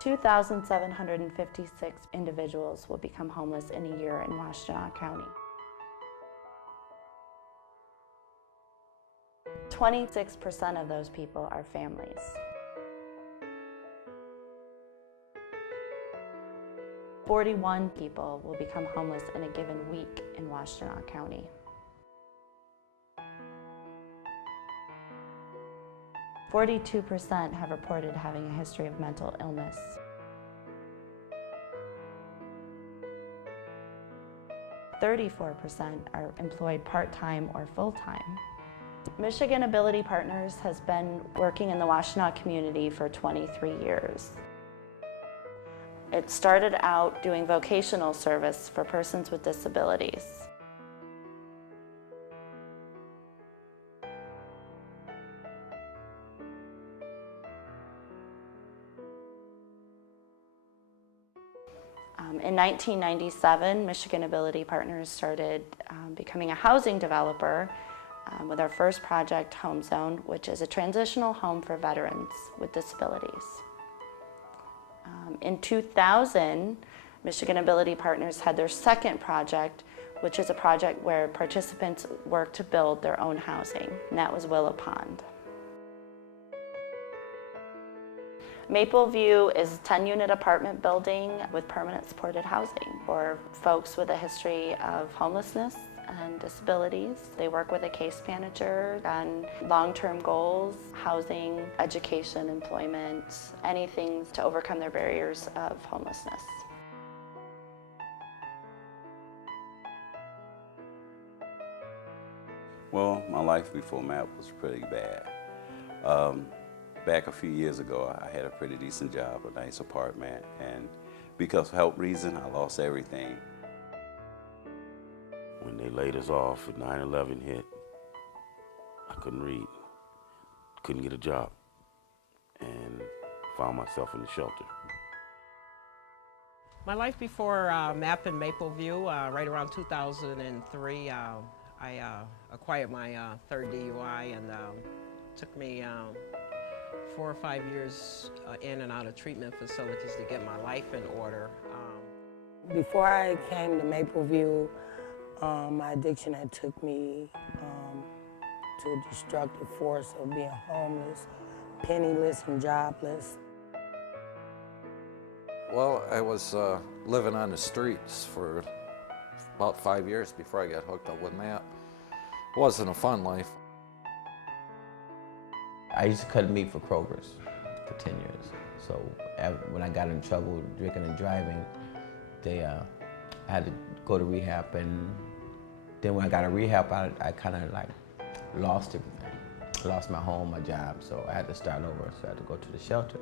2,756 individuals will become homeless in a year in Washtenaw County. 26% of those people are families. 41 people will become homeless in a given week in Washtenaw County. 42% have reported having a history of mental illness. 34% are employed part-time or full-time. Michigan Ability Partners has been working in the Washtenaw community for 23 years. It started out doing vocational service for persons with disabilities. In 1997, Michigan Ability Partners started becoming a housing developer with our first project, Home Zone, which is a transitional home for veterans with disabilities. In 2000, Michigan Ability Partners had their second project, which is a project where participants work to build their own housing, and that was Willow Pond. Mapleview is a 10-unit apartment building with permanent supported housing for folks with a history of homelessness and disabilities. They work with a case manager on long-term goals, housing, education, employment, anything to overcome their barriers of homelessness. Well, my life before MAP was pretty bad. Back a few years ago, I had a pretty decent job, a nice apartment, and because of health reason, I lost everything. When they laid us off, 9/11 hit, I couldn't read, couldn't get a job, and found myself in the shelter. My life before MAP in Mapleview, right around 2003, I acquired my third DUI, and took me 4 or 5 years in and out of treatment facilities to get my life in order. Before I came to Mapleview, my addiction had took me to a destructive force of being homeless, penniless and jobless. Well, I was living on the streets for about 5 years before I got hooked up with MAP. It wasn't a fun life. I used to cut meat for Kroger's for 10 years. So when I got in trouble drinking and driving, I had to go to rehab, and then when I got to rehab, I kind of like lost everything. I lost my home, my job, so I had to start over, so I had to go to the shelter.